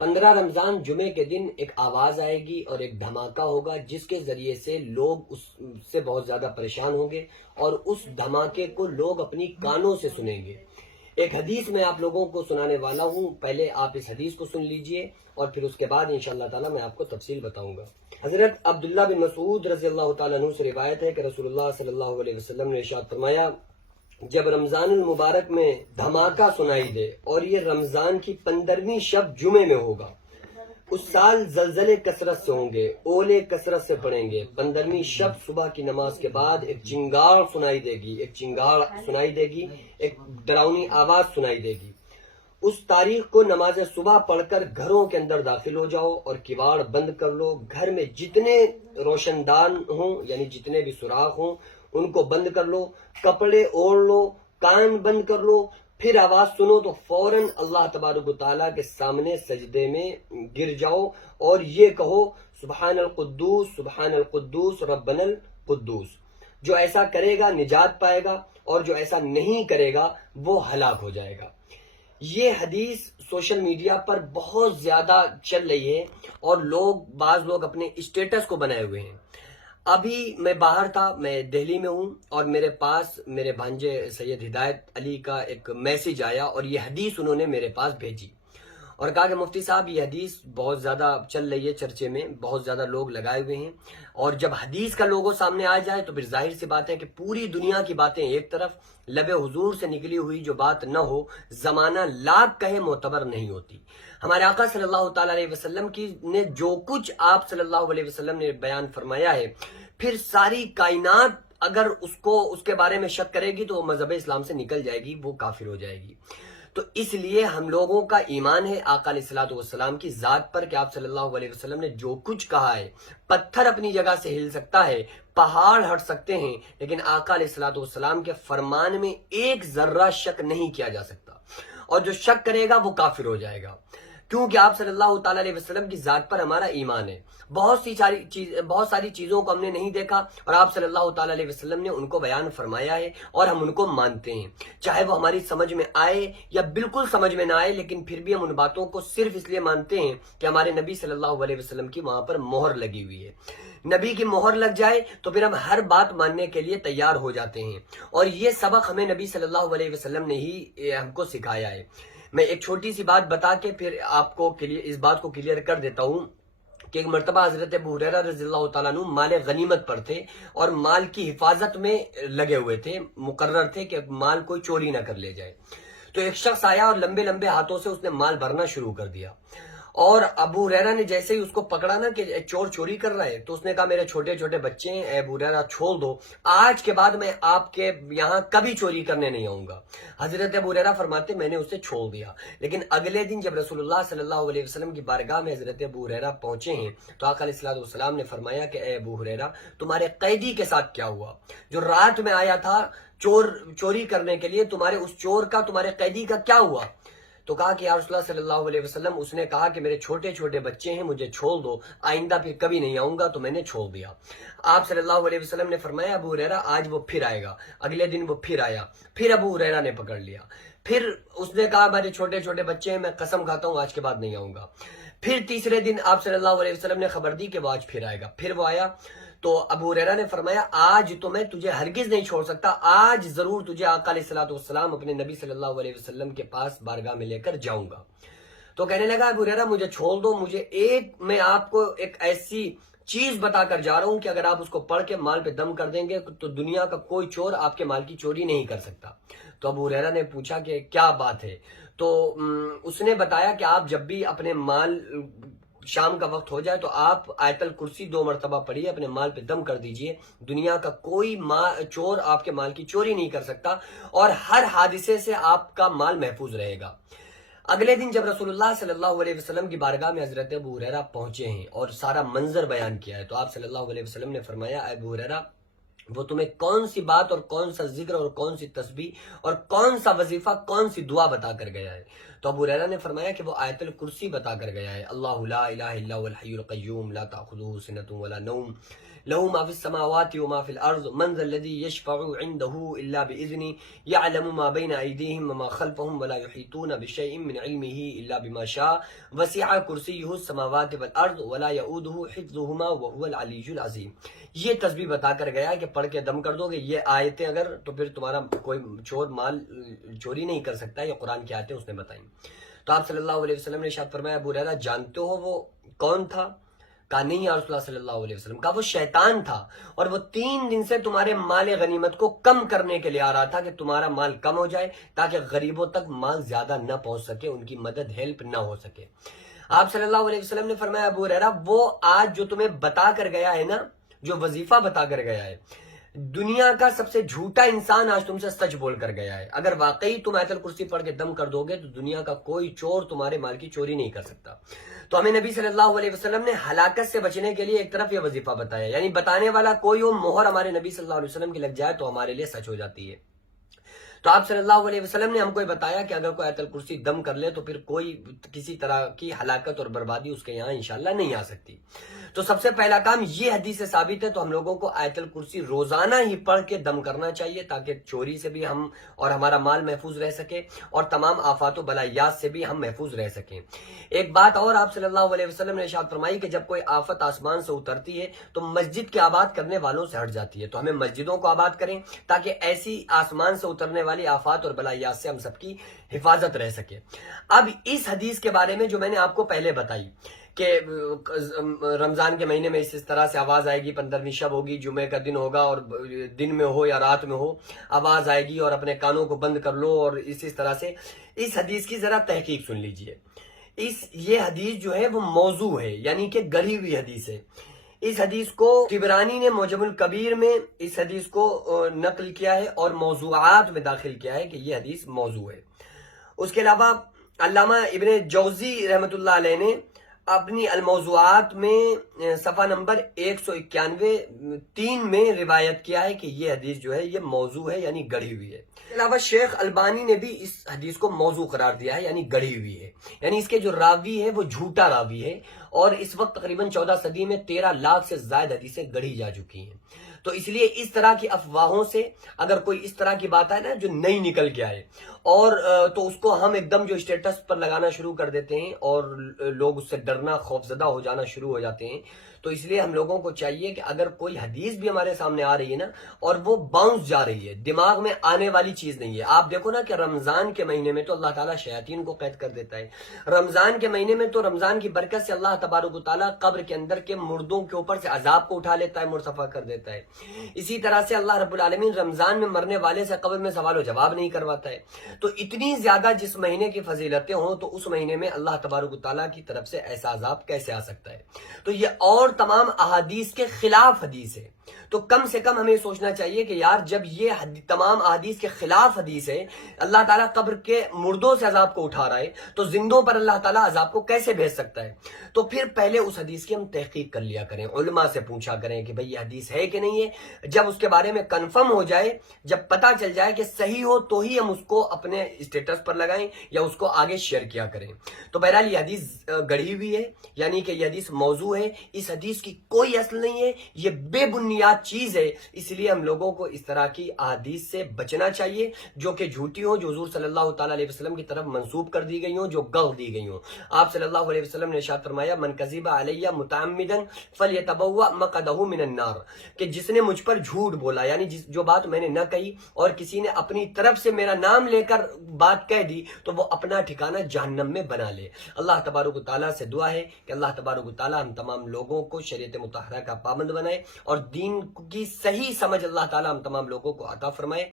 15 رمضان جمعے کے دن ایک آواز آئے گی اور ایک دھماکہ ہوگا جس کے ذریعے سے لوگ اس سے بہت زیادہ پریشان ہوں گے اور اس دھماکے کو لوگ اپنی کانوں سے سنیں گے۔ ایک حدیث میں آپ لوگوں کو سنانے والا ہوں، پہلے آپ اس حدیث کو سن لیجئے اور پھر اس کے بعد انشاءاللہ تعالی میں آپ کو تفصیل بتاؤں گا۔ حضرت عبداللہ بن مسعود رضی اللہ تعالیٰ عنہ سے روایت ہے کہ رسول اللہ صلی اللہ علیہ وسلم نے ارشاد فرمایا، جب رمضان المبارک میں دھماکہ سنائی دے اور یہ رمضان کی 15ویں شب جمعے میں ہوگا، اس سال زلزلے کثرت سے ہوں گے، اولے کثرت سے پڑیں گے، 15ویں شب صبح کی نماز کے بعد ایک چنگاڑ سنائی دے گی، ایک ڈراؤنی آواز سنائی دے گی۔ اس تاریخ کو نماز صبح پڑھ کر گھروں کے اندر داخل ہو جاؤ اور کواڑ بند کر لو، گھر میں جتنے روشن دان ہوں یعنی جتنے بھی سوراخ ہوں ان کو بند کر لو، کپڑے اوڑھ لو، کان بند کر لو، پھر آواز سنو تو فوراً اللہ تبارک و تعالیٰ کے سامنے سجدے میں گر جاؤ اور یہ کہو، سبحان القدوس ربنا القدوس۔ جو ایسا کرے گا نجات پائے گا اور جو ایسا نہیں کرے گا وہ ہلاک ہو جائے گا۔ یہ حدیث سوشل میڈیا پر بہت زیادہ چل رہی ہے اور بعض لوگ اپنے اسٹیٹس کو بنائے ہوئے ہیں۔ ابھی میں باہر تھا، میں دہلی میں ہوں اور میرے پاس میرے بھانجے سید ہدایت علی کا ایک میسج آیا اور یہ حدیث انہوں نے میرے پاس بھیجی اور کہا کہ مفتی صاحب یہ حدیث بہت زیادہ چل رہی ہے، چرچے میں بہت زیادہ لوگ لگائے ہوئے ہیں، اور جب حدیث کا لوگو سامنے آ جائے تو پھر ظاہر سی بات ہے کہ پوری دنیا کی باتیں ایک طرف، لب حضور سے نکلی ہوئی جو بات نہ ہو زمانہ لاکھ کہے معتبر نہیں ہوتی۔ ہمارے آقا صلی اللہ تعالیٰ علیہ وسلم نے جو کچھ آپ صلی اللہ علیہ وسلم نے بیان فرمایا ہے، پھر ساری کائنات اگر اس کے بارے میں شک کرے گی تو وہ مذہب اسلام سے نکل جائے گی، وہ کافر ہو جائے گی۔ تو اس لیے ہم لوگوں کا ایمان ہے آقا علیہ الصلوۃ والسلام کی ذات پر کہ آپ صلی اللہ علیہ وسلم نے جو کچھ کہا ہے، پتھر اپنی جگہ سے ہل سکتا ہے، پہاڑ ہٹ سکتے ہیں، لیکن آقا علیہ الصلوۃ والسلام کے فرمان میں ایک ذرہ شک نہیں کیا جا سکتا، اور جو شک کرے گا وہ کافر ہو جائے گا، کیونکہ آپ صلی اللہ تعالیٰ علیہ وسلم کی ذات پر ہمارا ایمان ہے۔ بہت ساری چیزوں کو ہم نے نہیں دیکھا اور آپ صلی اللہ تعالیٰ علیہ وسلم نے ان کو بیان فرمایا ہے اور ہم ان کو مانتے ہیں، چاہے وہ ہماری سمجھ میں آئے یا بالکل سمجھ میں نہ آئے، لیکن پھر بھی ہم ان باتوں کو صرف اس لیے مانتے ہیں کہ ہمارے نبی صلی اللہ علیہ وسلم کی وہاں پر مہر لگی ہوئی ہے۔ نبی کی مہر لگ جائے تو پھر ہم ہر بات ماننے کے لیے تیار ہو جاتے ہیں، اور یہ سبق ہمیں نبی صلی اللہ علیہ وسلم نے ہی ہم کو سکھایا ہے۔ میں ایک چھوٹی سی بات بتا کے پھر آپ کو اس بات کو کلیئر کر دیتا ہوں کہ ایک مرتبہ حضرت ابو ہریرہ رضی اللہ تعالیٰ عنہ مال غنیمت پر تھے اور مال کی حفاظت میں لگے ہوئے تھے، مقرر تھے کہ مال کوئی چوری نہ کر لے جائے۔ تو ایک شخص آیا اور لمبے لمبے ہاتھوں سے اس نے مال بھرنا شروع کر دیا، اور ابو ہریرہ نے جیسے ہی اس کو پکڑا نا کہ چور چوری کر رہا ہے، تو اس نے کہا میرے چھوٹے چھوٹے بچے ہیں، ابو ہریرہ چھوڑ دو، آج کے بعد میں آپ کے یہاں کبھی چوری کرنے نہیں آؤں گا۔ حضرت ابو ہریرہ فرماتے میں نے اسے چھوڑ دیا، لیکن اگلے دن جب رسول اللہ صلی اللہ علیہ وسلم کی بارگاہ میں حضرت ابو ہریرہ پہنچے ہیں تو آقا علیہ الصلوۃ والسلام نے فرمایا کہ اے ابو ہریرہ، تمہارے قیدی کے ساتھ کیا ہوا؟ جو رات میں آیا تھا چوری کرنے کے لیے، تمہارے اس چور کا، تمہارے قیدی کا کیا ہوا؟ تو کہا کہ یا رسول اللہ صلی اللہ علیہ وسلم، اس نے کہا کہ میرے چھوٹے چھوٹے بچے ہیں، مجھے چھوڑ دو، آئندہ پھر کبھی نہیں آؤں گا، تو میں نے چھوڑ دیا۔ آپ صلی اللہ علیہ وسلم نے فرمایا ابو ہریرہ آج وہ پھر آئے گا۔ اگلے دن وہ پھر آیا، پھر ابو ہریرہ نے پکڑ لیا، پھر اس نے کہا میرے چھوٹے چھوٹے بچے ہیں، میں قسم کھاتا ہوں آج کے بعد نہیں آؤں گا۔ پھر تیسرے دن آپ صلی اللہ علیہ وسلم نے خبر دی کہ وہ آج پھر آئے گا، پھر وہ آیا تو ابو ہریرہ نے فرمایا آج تو میں تجھے ہرگز نہیں چھوڑ سکتا، آج ضرور تجھے آقا علیہ الصلوۃ والسلام اپنے نبی صلی اللہ علیہ وسلم کے پاس بارگاہ میں لے کر جاؤں گا۔ تو کہنے لگا ابو ہریرہ مجھے چھوڑ دو، میں آپ کو ایک ایسی چیز بتا کر جا رہا ہوں کہ اگر آپ اس کو پڑھ کے مال پہ دم کر دیں گے تو دنیا کا کوئی چور آپ کے مال کی چوری نہیں کر سکتا۔ تو ابو ہریرہ نے پوچھا کہ کیا بات ہے؟ تو اس نے بتایا کہ آپ جب بھی اپنے مال شام کا وقت ہو جائے تو آپ آیت الکرسی 2 مرتبہ پڑھیے، اپنے مال پہ دم کر دیجئے، دنیا کا کوئی چور آپ کے مال کی چوری نہیں کر سکتا اور ہر حادثے سے آپ کا مال محفوظ رہے گا۔ اگلے دن جب رسول اللہ صلی اللہ علیہ وسلم کی بارگاہ میں حضرت ابو ہریرہ پہنچے ہیں اور سارا منظر بیان کیا ہے، تو آپ صلی اللہ علیہ وسلم نے فرمایا ابو ہریرہ، وہ تمہیں کون سی بات اور کون سا ذکر اور کون سی تسبیح اور کون سا وظیفہ، کون سی دعا بتا کر گیا ہے؟ تو ابو ہریرہ نے فرمایا کہ وہ آیت الکرسی بتا کر گیا ہے، اللہ لا الہ الا هو الحی القیوم لا تأخذه سنة ولا نوم له ما في السماوات وما في الأرض من ذا الذي يشفع عنده إلا بإذنه يعلم ما بين أيديهم وما خلفهم ولا يحيطون بشيء من علمه إلا بما شاء وسع كرسيه السماوات والأرض ولا يؤوده حفظهما وهو العلي العظيم. یہ تسبیح بتا کر گیا کہ پڑھ کے دم کر دو گے یہ آیتیں اگر تو پھر تمہارا کوئی چور مال چوری نہیں کر سکتا. یہ قرآن کی آیتیں اس نے بتائیں. تو آپ صلی اللہ علیہ وسلم نے ارشاد فرمایا ابو ہریرہ جانتے ہو وہ کون تھا؟ کہا نہیں یا رسول اللہ صلی اللہ علیہ وسلم. کہا وہ شیطان تھا اور وہ 3 دن سے تمہارے مال غنیمت کو کم کرنے کے لیے آ رہا تھا کہ تمہارا مال کم ہو جائے تاکہ غریبوں تک مال زیادہ نہ پہنچ سکے، ان کی مدد ہیلپ نہ ہو سکے. آپ صلی اللہ علیہ وسلم نے فرمایا ابو ہریرہ وہ آج جو تمہیں بتا کر گیا ہے نا، جو وظیفہ بتا کر گیا ہے، دنیا کا سب سے جھوٹا انسان آج تم سے سچ بول کر گیا ہے. اگر واقعی تم آیت الکرسی پڑھ کے دم کر دو گے تو دنیا کا کوئی چور تمہارے مال کی چوری نہیں کر سکتا. تو ہمیں نبی صلی اللہ علیہ وسلم نے ہلاکت سے بچنے کے لیے ایک طرف یہ وظیفہ بتایا، یعنی بتانے والا کوئی وہ مہر ہمارے نبی صلی اللہ علیہ وسلم کی لگ جائے تو ہمارے لیے سچ ہو جاتی ہے. تو آپ صلی اللہ علیہ وسلم نے ہم کو یہ بتایا کہ اگر کوئی آیت الکرسی دم کر لے تو پھر کوئی کسی طرح کی ہلاکت اور بربادی اس کے یہاں انشاءاللہ نہیں آ سکتی. تو سب سے پہلا کام یہ حدیث سے ثابت ہے. تو ہم لوگوں کو آیت الکرسی روزانہ ہی پڑھ کے دم کرنا چاہیے تاکہ چوری سے بھی ہم اور ہمارا مال محفوظ رہ سکے اور تمام آفات و بلایات سے بھی ہم محفوظ رہ سکیں. ایک بات اور آپ صلی اللہ علیہ وسلم نے ارشاد فرمائی کہ جب کوئی آفت آسمان سے اترتی ہے تو مسجد کے آباد کرنے والوں سے ہٹ جاتی ہے. تو ہمیں مسجدوں کو آباد کریں تاکہ ایسی آسمان سے اترنے والی آفات اور بلایات سے ہم سب کی حفاظت رہ سکے. اب اس حدیث کے بارے میں جو میں نے آپ کو پہلے بتائی کہ رمضان کے مہینے میں اس طرح سے آواز آئے گی، 15ویں شب ہوگی، جمعے کا دن ہوگا اور دن میں ہو یا رات میں ہو آواز آئے گی اور اپنے کانوں کو بند کر لو، اور اسی طرح سے اس حدیث کی ذرا تحقیق سن لیجئے. یہ حدیث جو ہے وہ موضوع ہے، یعنی کہ گڑھی ہوئی حدیث ہے. اس حدیث کو طبرانی نے معجم الکبیر میں اس حدیث کو نقل کیا ہے اور موضوعات میں داخل کیا ہے کہ یہ حدیث موضوع ہے. اس کے علاوہ علامہ ابن جوزی رحمۃ اللہ علیہ نے اپنی الموضوعات میں صفحہ نمبر 191-3 میں روایت کیا ہے کہ یہ حدیث جو ہے یہ موضوع ہے، یعنی گڑھی ہوئی ہے. اس کے علاوہ شیخ البانی نے بھی اس حدیث کو موضوع قرار دیا ہے، یعنی گڑھی ہوئی ہے، یعنی اس کے جو راوی ہے وہ جھوٹا راوی ہے. اور اس وقت تقریباً 14 صدی میں 13 لاکھ سے زائد حدیثیں گڑھی جا چکی ہیں. تو اس لیے اس طرح کی افواہوں سے اگر کوئی اس طرح کی بات ہے نا جو نئی نکل کے آئے اور تو اس کو ہم ایک دم جو اسٹیٹس پر لگانا شروع کر دیتے ہیں اور لوگ اس سے ڈرنا، خوفزدہ ہو جانا شروع ہو جاتے ہیں. تو اس لیے ہم لوگوں کو چاہیے کہ اگر کوئی حدیث بھی ہمارے سامنے آ رہی ہے نا اور وہ باؤنس جا رہی ہے، دماغ میں آنے والی چیز نہیں ہے. آپ دیکھو نا کہ رمضان کے مہینے میں تو اللہ تعالیٰ شیاطین کو قید کر دیتا ہے. رمضان کے مہینے میں تو رمضان کی برکت سے اللہ تبارک و تعالیٰ قبر کے اندر کے مردوں کے اوپر سے عذاب کو اٹھا لیتا ہے، مرتفع کر دیتا ہے. اسی طرح سے اللہ رب العالمین رمضان میں مرنے والے سے قبر میں سوال و جواب نہیں کرواتا ہے. تو اتنی زیادہ جس مہینے کی فضیلتیں ہوں تو اس مہینے میں اللہ تبارک و تعالیٰ کی طرف سے ایسا عذاب کیسے آ سکتا ہے؟ تو یہ اور تمام احادیث کے خلاف حدیث ہے. تو کم سے کم ہمیں سوچنا چاہیے کہ یار جب یہ تمام احادیث کے خلاف حدیث ہے، اللہ تعالیٰ قبر کے مردوں سے عذاب کو اٹھا رہا ہے، تو زندوں پر اللہ تعالیٰ عذاب کو کیسے بھیج سکتا ہے؟ تو پھر پہلے اس حدیث کی ہم تحقیق کر لیا کریں، علماء سے پوچھا کریں کہ بھئی یہ حدیث ہے کہ نہیں ہے. جب اس کے بارے میں کنفرم ہو جائے، جب پتہ چل جائے کہ صحیح ہو تو ہی ہم اس کو اپنے اسٹیٹس پر لگائیں یا اس کو آگے شیئر کیا کریں. تو بہرحال یہ حدیث گڑھی ہوئی ہے، یعنی کہ یہ حدیث موضوع ہے. اس حدیث کی کوئی اصل نہیں ہے، یہ بے بنیاد چیز ہے. اس لیے ہم لوگوں کو اس طرح کی احادیث سے بچنا چاہیے جو کہ جھوٹی ہو، جو حضور صلی اللہ تعالیٰ علیہ وسلم کی طرف منسوب کر دی گئی ہوں، جو گڑھ دی گئی ہوں. آپ صلی اللہ علیہ وسلم نے ارشاد فرمایا من کذب علی متعمدا فلیتبوأ مقعدہ من النار، کہ جس نے مجھ پر جھوٹ بولا، یعنی جو بات میں نے نہ کہی اور کسی نے اپنی طرف سے میرا نام لے کر بات کہہ دی تو وہ اپنا ٹھکانہ جہنم میں بنا لے. اللہ تبارک و تعالیٰ سے دعا ہے کہ اللہ تبارک و تعالیٰ ہم تمام لوگوں کو شریعت مطہرہ کا پابند بنائے اور دین کی صحیح سمجھ اللہ تعالیٰ ہم تمام لوگوں کو عطا فرمائے.